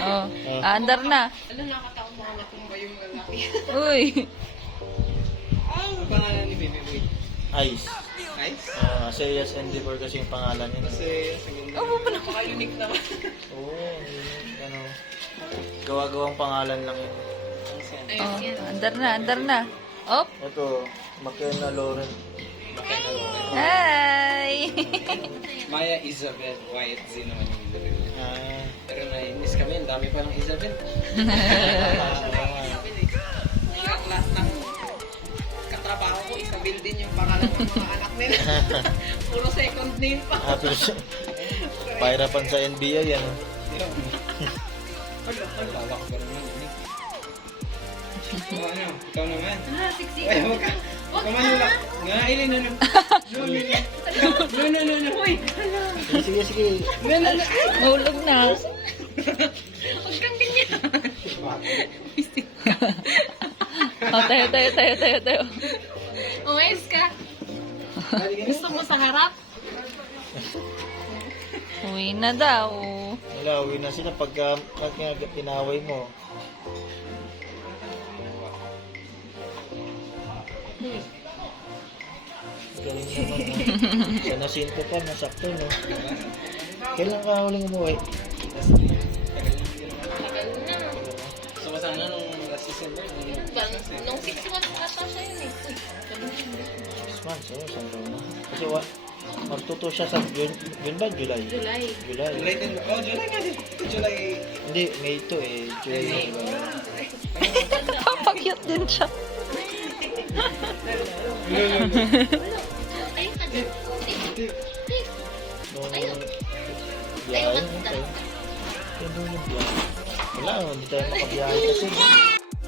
Oh, andar na. Ano nakataon mga natumba yung lalaki? Uy. Ang pangalan ni Baby Boy? Ice. Ice? Serious Endeavor kasi yung pangalan niya. Kasi sa ganda. Napaka-unique naman. Oo, ano, gawa-gawang pangalan lang yun. Oh, andar na, andar na. Op. Ito, McKenna Lauren. McKenna Lauren. Hi. Maya Isabel White Z naman yung delivery niya. Ah, Pero nainis kami, ang dami pa ng Isabel. Ang lahat ng katrabaho ko, Isabel din yung pangalan ng mga anak nila. Puro second name pa. Tapos, pahirapan sa NBA yan. Lawak ba naman yun eh? Oh, ano? Ikaw naman. Siksi. Ay, huwag ka. Kamanulak. Nga, ilin na na. No. Uy, Sige, sige. Nahulog na. huwag kang ganyan. Oh, tayo. Umayos ka. Gusto mo sa harap? Uwi na daw. Wala, uwi na sila pagka pinaway mo. Galing naman. Sa nasinto pa, nasakto, no? Kailan ka huling umuwi? Tagal na. So, sana nung last December, Nung 6 months ata siya yun eh. 6 months, oh, isang taon na. Kasi magtuto siya sa June ba? July? July. July din. Oh, July nga din. July. Hindi, May ito eh. July na diba? Papakyut din siya. Ayun ka dyan. Nung biyahe mo tayo. Yung biyahe. Wala, hindi tayo makabiyahe kasi.